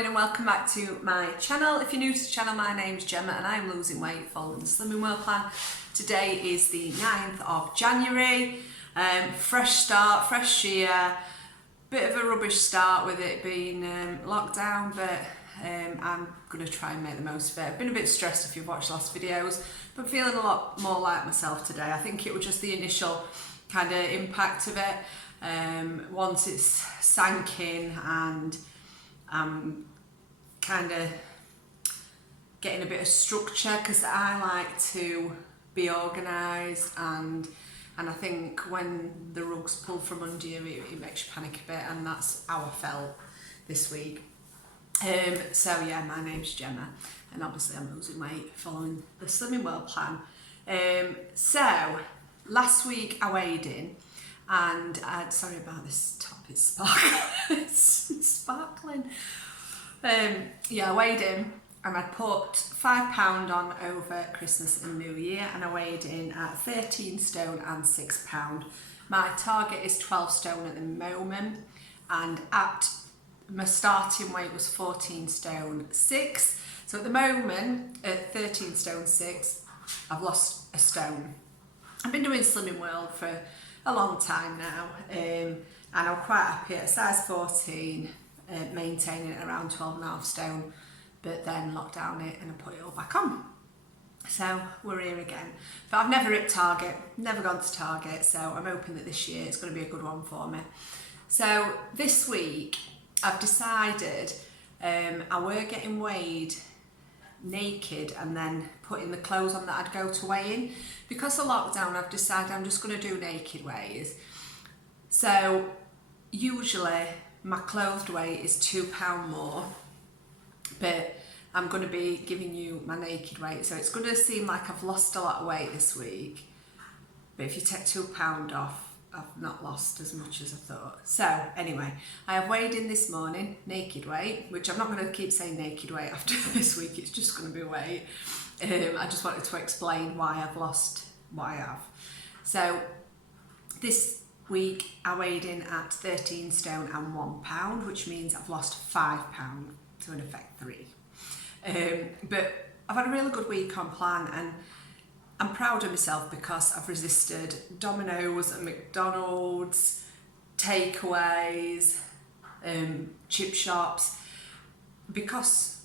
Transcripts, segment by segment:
morning and welcome back to my channel. If you're new to the channel, my name's Gemma and I'm losing weight following the Slimming World plan. Today is the 9th of January. Fresh start, fresh year. Bit of a rubbish start with it being lockdown, but I'm going to try and make the most of it. I've been a bit stressed if you've watched the last videos, but feeling a lot more like myself today. I think it was just the initial kind of impact of it. Once it's sank in and I'm kind of getting a bit of structure, because I like to be organised, and I think when the rug's pulled from under you, it makes you panic a bit, and that's how I felt this week. So yeah, my name's Gemma, and obviously I'm losing weight following the Slimming World plan. So last week I weighed in, and sorry about this top, it's sparkling. It's sparkling. Yeah, I weighed in and I put £5 on over Christmas and New Year, and I weighed in at 13 stone and £6. My target is 12 stone at the moment, and my starting weight was 14 stone 6. So at the moment, at 13 stone 6, I've lost a stone. I've been doing Slimming World for a long time now, and I'm quite happy at size 14, maintaining it around 12.5 stone, but then locked down it and I put it all back on. So we're here again. But I've never hit Target, never gone to Target, so I'm hoping that this year it's going to be a good one for me. So this week I've decided I were getting weighed naked and then putting the clothes on that I'd go to weigh in. Because of lockdown, I've decided I'm just going to do naked weighs. So usually my clothed weight is £2 more, but I'm going to be giving you my naked weight, so it's going to seem like I've lost a lot of weight this week, but if you take £2 off, I've not lost as much as I thought. So anyway, I have weighed in this morning, naked weight, which I'm not going to keep saying naked weight after this week, it's just going to be weight. I just wanted to explain why I've lost what I have. So this week I weighed in at 13 stone and £1, which means I've lost £5, so in effect 3. But I've had a really good week on plan, and I'm proud of myself because I've resisted Domino's and McDonald's, takeaways, chip shops. Because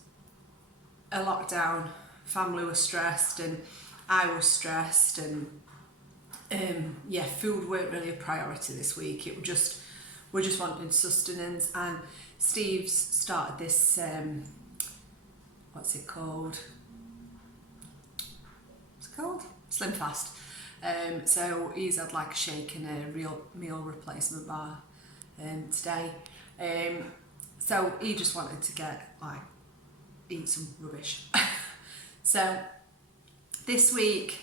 a lockdown, family was stressed and I was stressed, and yeah, food weren't really a priority this week. It was just, we're just wanting sustenance, and Steve's started this, what's it called? Slim Fast. So he's had like a shake and a real meal replacement bar today. So he just wanted to eat some rubbish. So this week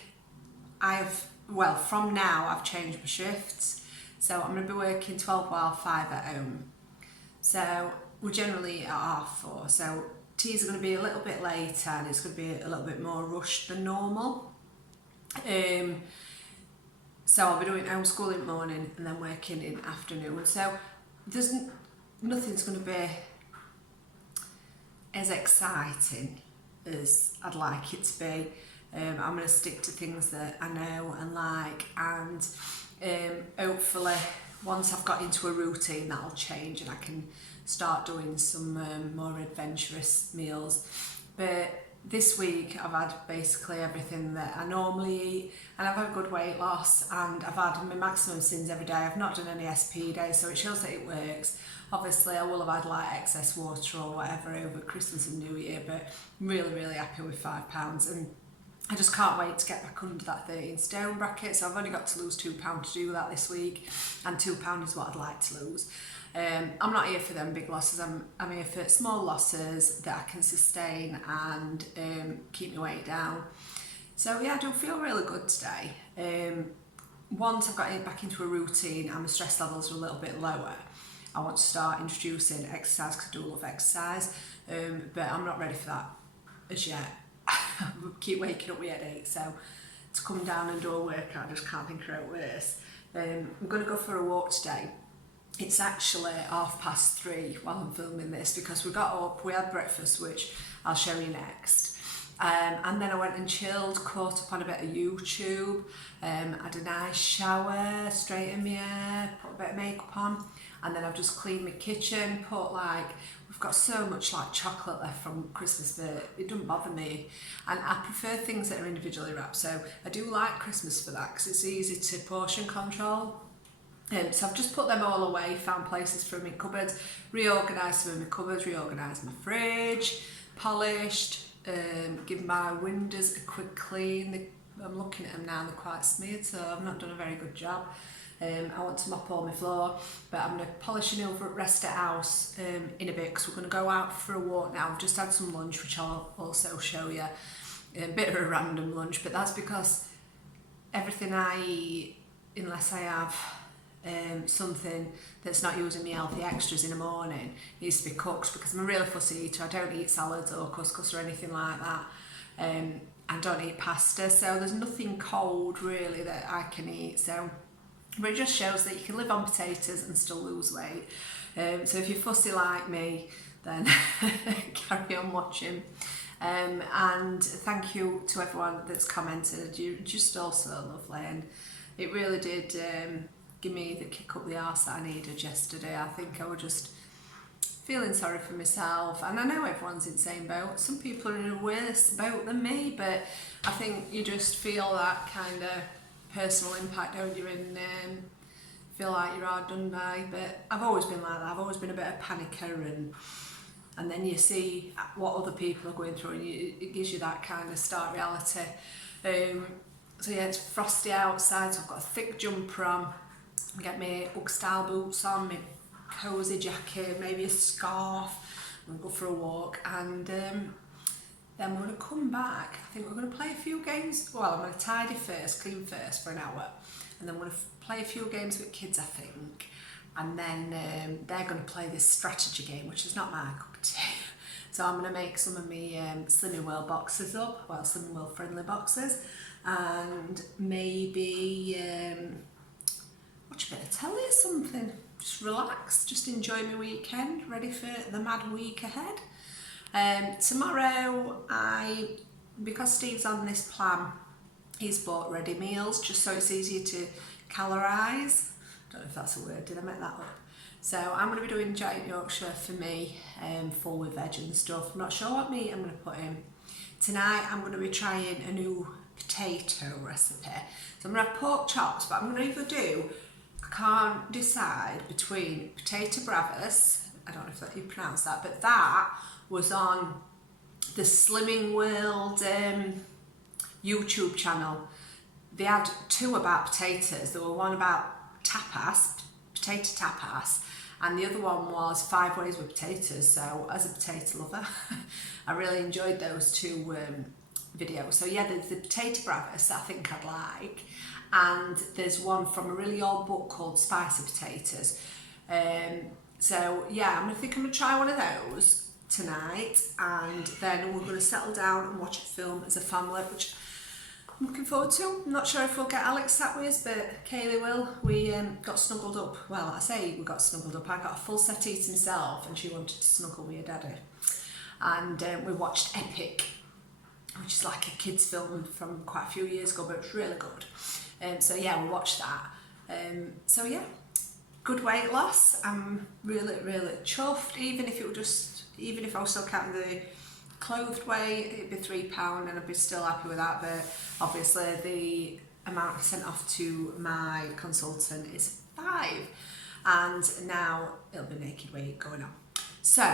from now I've changed my shifts. So I'm going to be working 12 while 5 at home. So we're generally at 4:30. So teas are going to be a little bit later, and it's going to be a little bit more rushed than normal. So I'll be doing homeschool in the morning and then working in the afternoon. So nothing's going to be as exciting as I'd like it to be. I'm going to stick to things that I know and like, and hopefully once I've got into a routine that'll change and I can start doing some more adventurous meals. But this week I've had basically everything that I normally eat, and I've had good weight loss, and I've had my maximum sins every day. I've not done any SP days, so it shows that it works. Obviously I will have had like excess water or whatever over Christmas and New Year, but I'm really happy with £5, and I just can't wait to get back under that 13 stone bracket. So I've only got to lose £2 to do that this week, and £2 is what I'd like to lose. I'm not here for them big losses, I'm here for small losses that I can sustain and keep my weight down. So yeah, I do feel really good today. Once I've got back into a routine and my stress levels are a little bit lower, I want to start introducing exercise, because I do love exercise, but I'm not ready for that as yet. I keep waking up with a headache, so to come down and do a workout, I just can't think of it worse. I'm going to go for a walk today. It's actually 3:30 while I'm filming this because we got up, we had breakfast, which I'll show you next. And then I went and chilled, caught up on a bit of YouTube, had a nice shower, straightened my hair, put a bit of makeup on, and then I've just cleaned my kitchen, we've got so much chocolate left from Christmas that it doesn't bother me, and I prefer things that are individually wrapped, so I do like Christmas for that because it's easy to portion control. So I've just put them all away, found places for my cupboards, reorganised some of my cupboards, reorganised my fridge, polished, give my windows a quick clean. I'm looking at them now, they're quite smeared, so I've not done a very good job. I want to mop all my floor, but I'm going to polish it over at Rest at House in a bit because we're going to go out for a walk now. I've just had some lunch, which I'll also show you. A bit of a random lunch, but that's because everything I eat, unless I have something that's not using me healthy extras in the morning, needs to be cooked because I'm a real fussy eater. I don't eat salads or couscous or anything like that. I don't eat pasta, so there's nothing cold really that I can eat. But it just shows that you can live on potatoes and still lose weight. So if you're fussy like me, then carry on watching. And thank you to everyone that's commented. You're just all so lovely, and it really did give me the kick up the arse that I needed yesterday. I think I was just feeling sorry for myself, and I know everyone's in the same boat. Some people are in a worse boat than me, but I think you just feel that kind of personal impact, don't you, and feel like you're hard done by. But I've always been like that. I've always been a bit of panicker, and then you see what other people are going through, and it gives you that kind of stark reality. So yeah, it's frosty outside, so I've got a thick jumper on, get my Ugg style boots on, my cosy jacket, maybe a scarf, and go for a walk, and then we're going to come back. I think we're going to play a few games. Well, I'm going to tidy first, clean first for an hour, and then we're going to play a few games with kids, I think, and then they're going to play this strategy game, which is not my cup of tea. So I'm going to make some of my Slimming World boxes up, well, Slimming World friendly boxes, and maybe watch a bit of telly or something. Just relax, just enjoy my weekend, ready for the mad week ahead. Tomorrow, because Steve's on this plan, he's bought ready meals just so it's easier to calorise. Don't know if that's a word, did I make that up? So I'm going to be doing giant Yorkshire for me, full with veg and stuff. I'm not sure what meat I'm going to put in. Tonight I'm going to be trying a new potato recipe. So I'm going to have pork chops, but I'm going to I can't decide between potato bravas, I don't know if that, you pronounce that, but that was on the Slimming World YouTube channel. They had two about potatoes. There were one about potato tapas, and the other one was 5 ways with potatoes. So as a potato lover, I really enjoyed those two videos. So yeah, there's the potato bravas that I think I'd like, and there's one from a really old book called Spicy Potatoes. So yeah, I'm going to try one of those tonight, and then we're going to settle down and watch a film as a family, which I'm looking forward to. I'm not sure if we'll get Alex sat with us, but Kaylee will. We got snuggled up. Well, I say we got snuggled up. I got a full settee to myself, and she wanted to snuggle with her daddy. And we watched Epic, which is like a kids film from quite a few years ago, but it's really good. So yeah, we watched that. So yeah, good weight loss. I'm really, really chuffed. Even if I was still counting the clothed weight, it'd be £3 and I'd be still happy with that. But obviously the amount I sent off to my consultant is 5, and now it'll be naked weight going on. So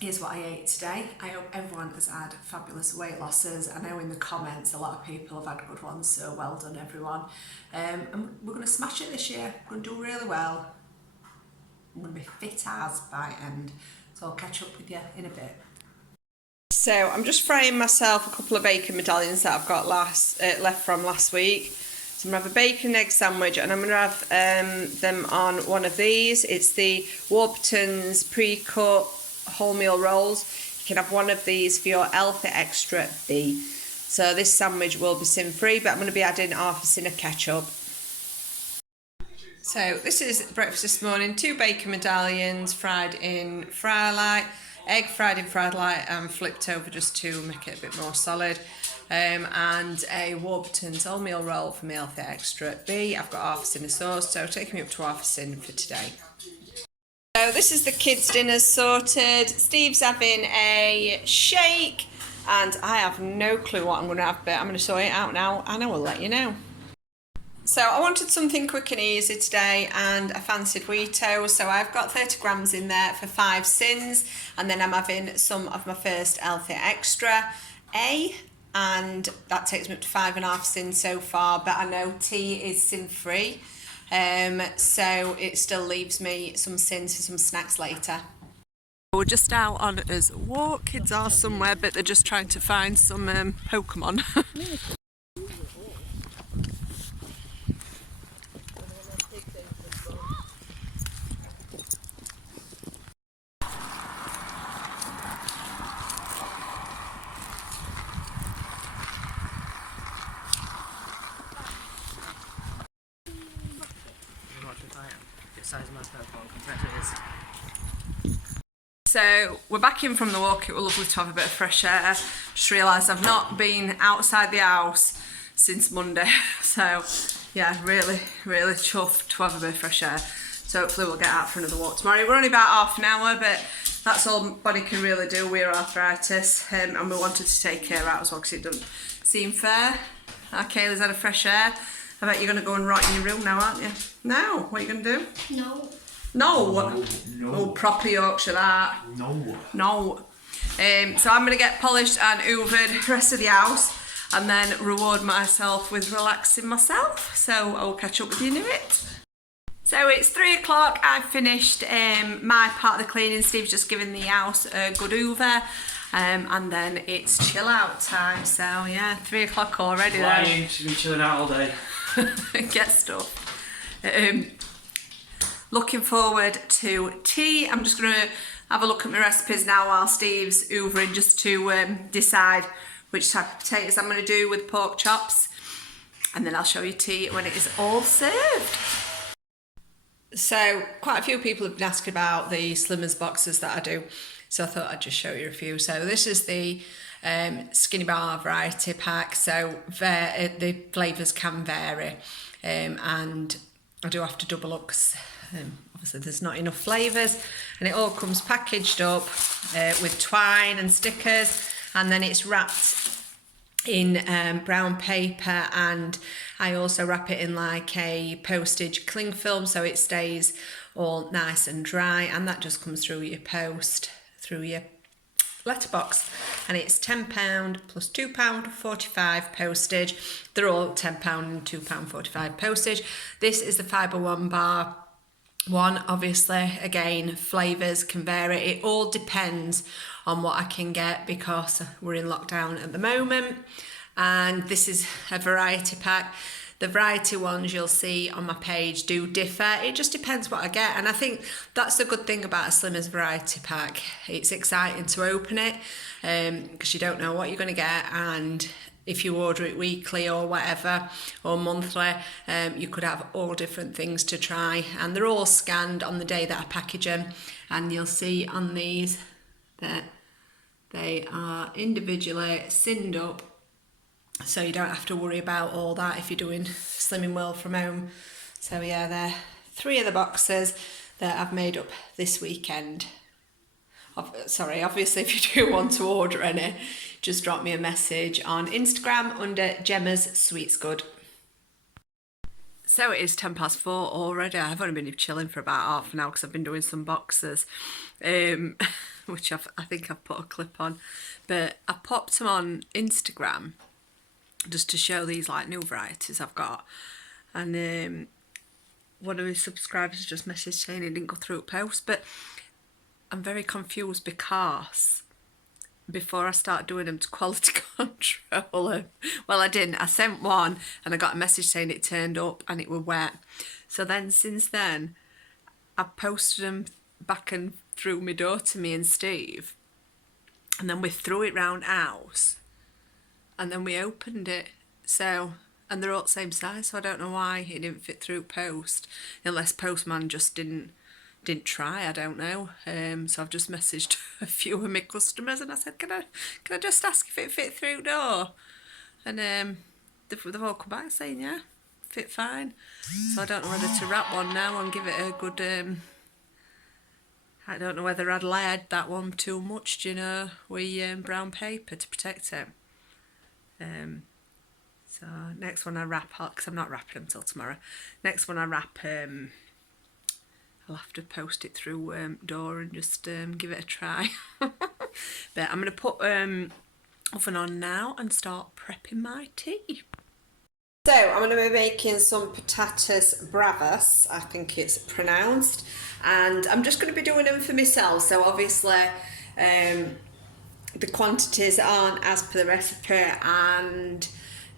here's what I ate today. I hope everyone has had fabulous weight losses. I know in the comments a lot of people have had good ones, so well done everyone. And we're going to smash it this year. We're going to do really well. I'm going to be fit as by end. So I'll catch up with you in a bit. So I'm just frying myself a couple of bacon medallions that I've got left from last week. So I'm going to have a bacon and egg sandwich, and I'm going to have them on one of these. It's the Warburton's pre-cut wholemeal rolls. You can have one of these for your healthy extra B. So this sandwich will be sin free, but I'm going to be adding half a tin of ketchup. So this is breakfast this morning, 2 bacon medallions fried in fry-light, egg fried in fry-light and flipped over just to make it a bit more solid, and a Warburton's wholemeal roll for meal for extra B. I've got half a sin of sauce, so taking me up to half a sin for today. So this is the kids' dinner sorted. Steve's having a shake and I have no clue what I'm going to have, but I'm going to sort it out now and I will let you know. So I wanted something quick and easy today and I fancied W.I.A.T, so I've got 30 grams in there for 5 sins, and then I'm having some of my first healthy extra A, and that takes me up to 5.5 sins so far, but I know tea is sin free, so it still leaves me some sins for some snacks later. We're just out on a walk. Kids are somewhere, but they're just trying to find some Pokemon. So we're back in from the walk. It was lovely to have a bit of fresh air. Just realised I've not been outside the house since Monday, so yeah, really chuffed to have a bit of fresh air. So hopefully we'll get out for another walk tomorrow. We're only about half an hour, but that's all body can really do with arthritis, and we wanted to take her out as well because it doesn't seem fair. Kayla's had a fresh air. I bet you're going to go and rot in your room now, aren't you? No, what are you going to do? No. No. Oh, proper Yorkshire that. No. So I'm going to get polished and hoovered the rest of the house and then reward myself with relaxing myself. So I'll catch up with you in a bit. So it's 3 o'clock. I've finished my part of the cleaning. Steve's just given the house a good hoover. And then it's chill out time. So yeah, 3 o'clock already. Lying, she's been chilling out all day. Get stuff. Looking forward to tea. I'm just going to have a look at my recipes now while Steve's hoovering, just to decide which type of potatoes I'm going to do with pork chops, and then I'll show you tea when it is all served. So quite a few people have been asking about the Slimmers boxes that I do, so I thought I'd just show you a few. So this is the Skinny Bar variety pack, so the flavours can vary, and I do have to double up because obviously there's not enough flavours, and it all comes packaged up with twine and stickers, and then it's wrapped in brown paper, and I also wrap it in like a postage cling film so it stays all nice and dry, and that just comes through your post, through your letterbox, and it's £10 plus £2.45 postage. They're all £10 and £2.45 postage. This is the Fibre One bar one. Obviously, again, flavours can vary. It all depends on what I can get because we're in lockdown at the moment, and this is a variety pack. The variety ones you'll see on my page do differ. It just depends what I get, and I think that's the good thing about a Slimmers variety pack. It's exciting to open it because you don't know what you're going to get, and if you order it weekly or whatever, or monthly, you could have all different things to try, and they're all scanned on the day that I package them, and you'll see on these that they are individually sinned up, so you don't have to worry about all that if you're doing Slimming World from home. So yeah, they're 3 of the boxes that I've made up this weekend. Sorry, obviously if you do want to order any, just drop me a message on Instagram under Gemma's Sweets Good. So it is 4:10 already. I've only been chilling for about half an hour because I've been doing some boxes, which I think I've put a clip on, but I popped them on Instagram just to show these like new varieties I've got, and one of his subscribers just messaged saying he didn't go through a post, but I'm very confused because before I started doing them to quality control, well, I didn't. I sent one and I got a message saying it turned up and it was wet. So then since then, I've posted them back and through my door to me and Steve, and then we threw it round house, and then we opened it. So and they're all the same size, so I don't know why it didn't fit through post, unless postman just didn't try, I don't know. So I've just messaged a few of my customers and I said, can I just ask if it fit through door? And they've all come back saying yeah, fit fine. So I don't know whether to wrap one now and give it a good I don't know whether I'd layered that one too much, do you know, with brown paper to protect it. So next one I wrap, because I'm not wrapping them till tomorrow. Next one I wrap, I'll have to post it through door and just give it a try. But I'm going to put oven on now and start prepping my tea. So I'm going to be making some patatas bravas, I think it's pronounced, and I'm just going to be doing them for myself. So obviously the quantities aren't as per the recipe, and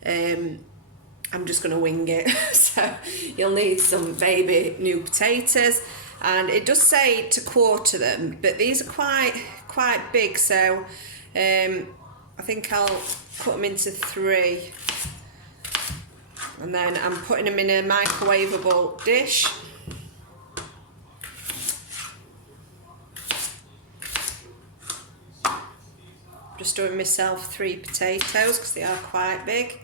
I'm just going to wing it. So you'll need some baby new potatoes, and it does say to quarter them, but these are quite big, so I think I'll cut them into 3. And then I'm putting them in a microwavable dish. Just doing myself 3 potatoes because they are quite big.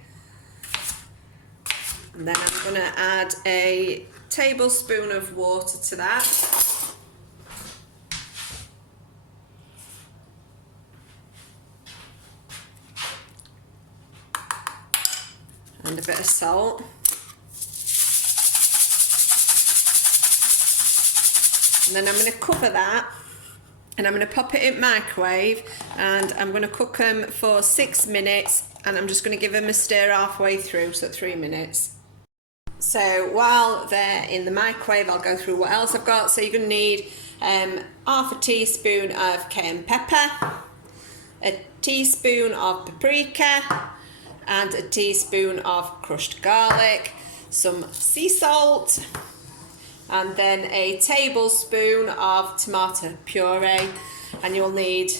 And then I'm going to add a tablespoon of water to that. And a bit of salt. And then I'm going to cover that, and I'm going to pop it in microwave, and I'm going to cook them for 6 minutes, and I'm just going to give them a stir halfway through, so 3 minutes. So while they're in the microwave, I'll go through what else I've got. So you're going to need half a teaspoon of cayenne pepper, a teaspoon of paprika, and a teaspoon of crushed garlic, some sea salt, and then a tablespoon of tomato puree. And you'll need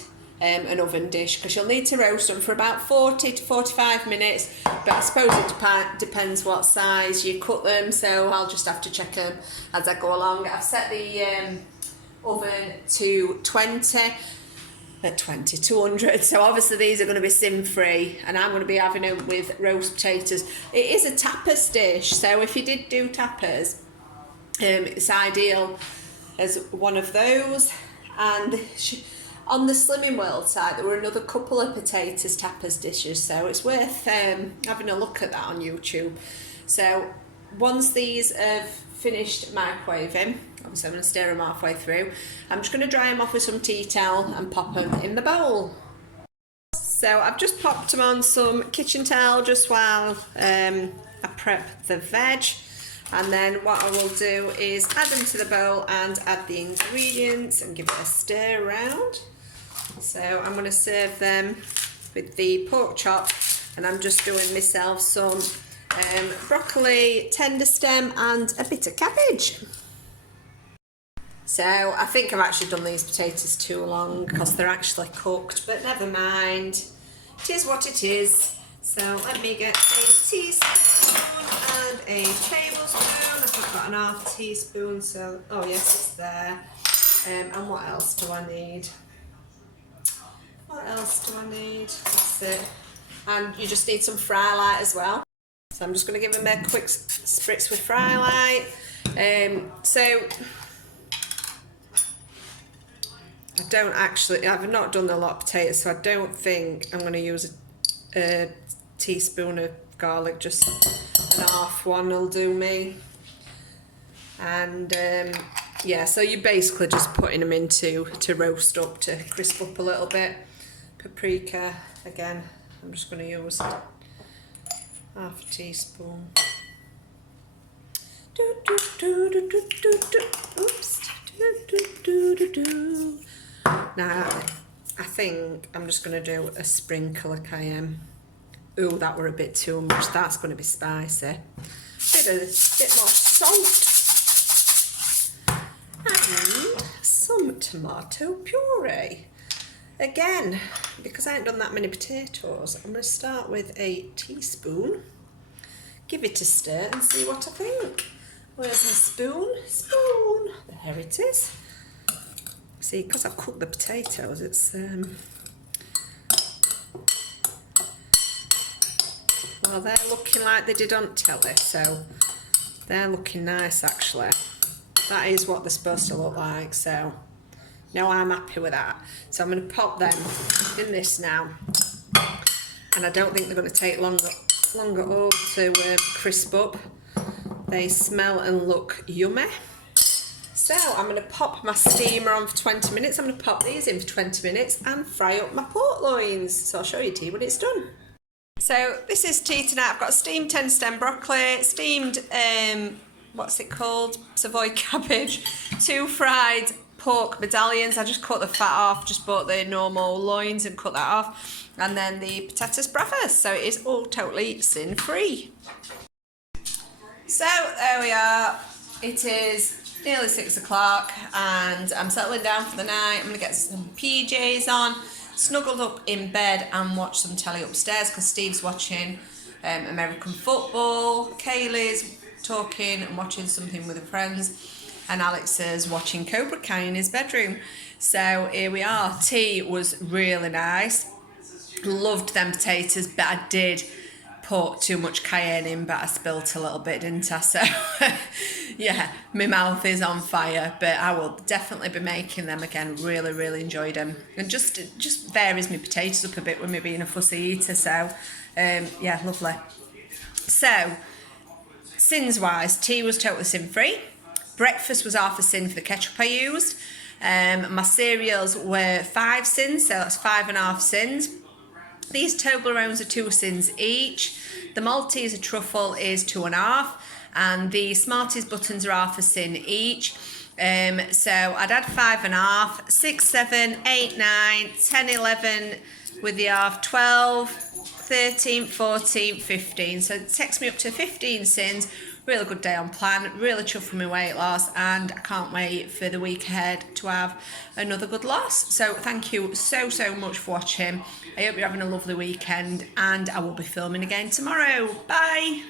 an oven dish because you'll need to roast them for about 40 to 45 minutes, but I suppose it depends what size you cut them, so I'll just have to check them as I go along. I've set the oven to 200, so obviously these are going to be sin free, and I'm going to be having them with roast potatoes. It is a tapas dish, so if you did do tapas, it's ideal as one of those. And on the Slimming World site there were another couple of potatoes tapas dishes, so it's worth having a look at that on YouTube. So once these have finished microwaving, obviously I'm going to stir them halfway through, I'm just going to dry them off with some tea towel and pop them in the bowl. So I've just popped them on some kitchen towel just while I prep the veg, and then what I will do is add them to the bowl and add the ingredients and give it a stir around. So I'm going to serve them with the pork chop, and I'm just doing myself some broccoli, tender stem, and a bit of cabbage. So I think I've actually done these potatoes too long because they're actually cooked, but never mind. It is what it is. So let me get a teaspoon and a tablespoon. I think I've got an half teaspoon, so oh yes, it's there. And what else do I need? What else do I need? That's it. And you just need some fry light as well. So I'm just going to give them a quick spritz with fry light. I've not done a lot of potatoes, so I don't think I'm going to use a teaspoon of garlic, just an half one will do me. And yeah, so you're basically just putting them in to roast up, to crisp up a little bit. Paprika, again, I'm just going to use half a teaspoon. Oops. Now, I think I'm just going to do a sprinkle of cayenne. Ooh, that were a bit too much. That's going to be spicy. Bit more salt. And some tomato puree. Again, because I haven't done that many potatoes, I'm going to start with a teaspoon. give it a stir and see what I think. Where's my spoon? Spoon. There it is. See, because I've cooked the potatoes, it's well, they're looking like they did on telly, so they're looking nice actually. That is what they're supposed to look like, so no, I'm happy with that. So I'm going to pop them in this now, and I don't think they're going to take longer to crisp up. They smell and look yummy. So I'm going to pop my steamer on for 20 minutes. I'm going to pop these in for 20 minutes and fry up my pork loins. So I'll show you tea when it's done. So this is tea tonight. I've got steamed 10-stem broccoli, steamed, what's it called? Savoy cabbage, 2 fried pork medallions. I just cut the fat off, just bought the normal loins and cut that off. And then the patatas bravas. So it is all totally sin-free. So there we are. It is nearly 6 o'clock and I'm settling down for the night. I'm going to get some PJs on, snuggled up in bed and watch some telly upstairs because Steve's watching American football, Kaylee's talking and watching something with her friends, and Alex is watching Cobra Kai in his bedroom. So here we are. Tea was really nice. Loved them potatoes, but I did put too much cayenne in, but I spilt a little bit, didn't I? So yeah, my mouth is on fire, but I will definitely be making them again. Really enjoyed them, and just varies my potatoes up a bit with me being a fussy eater. So yeah, lovely. So sins wise, tea was totally sin free. Breakfast was half a sin for the ketchup I used. My cereals were 5 sins, so that's 5.5 sins. These Toblerones are 2 sins each. The Maltese truffle is 2.5, and the Smarties buttons are half a sin each. So I'd add 5.5, 6, 7, 8, 9, 10, 11 with the half, 12, 13, 14, 15. So it takes me up to 15 sins. Really good day on plan, really chuffed with my weight loss, and I can't wait for the week ahead to have another good loss. So thank you so much for watching. I hope you're having a lovely weekend, and I will be filming again tomorrow. Bye.